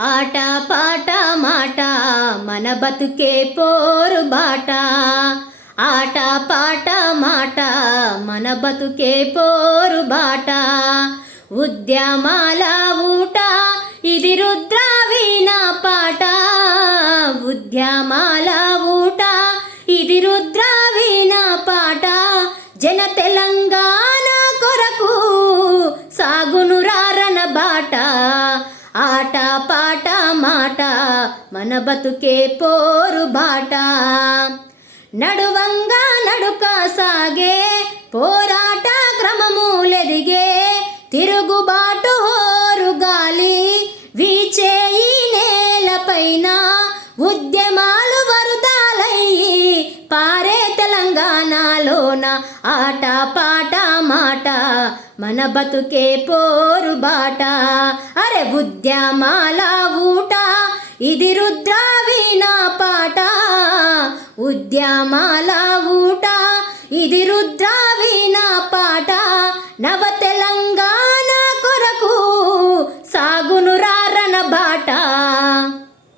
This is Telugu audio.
ఆట పాట మాట మన బతుకే పోరు బాట. ఆట పాట మాట మన బతుకే పోరు బాట. ఉద్యమాల ఊట ఇది రుద్రావీణ పాట. ఉద్యమాల ఊట ఇది రుద్రావీణ పాట. జన తెలంగాణ కొరకు సాగును రారన బాట. ఆట పాట మాట మన బతుకే పోరు బాట. నడువంగా నడుక సాగే పోరాట క్రమములెదిగే. తిరుగుబాటు హోరు గాలి వీచే ఈ నేలపైన. ఉద్యమాలు వరదలయ్యి పారే తెలంగాణలోన. ఆట పాట మాట మన బతుకే పోరు బాట. అరే ఉద్యమాల ఊట ఇది రుద్రావీణ పాట. ఉద్యమాల ఊట ఇది రుద్రావీణ పాట.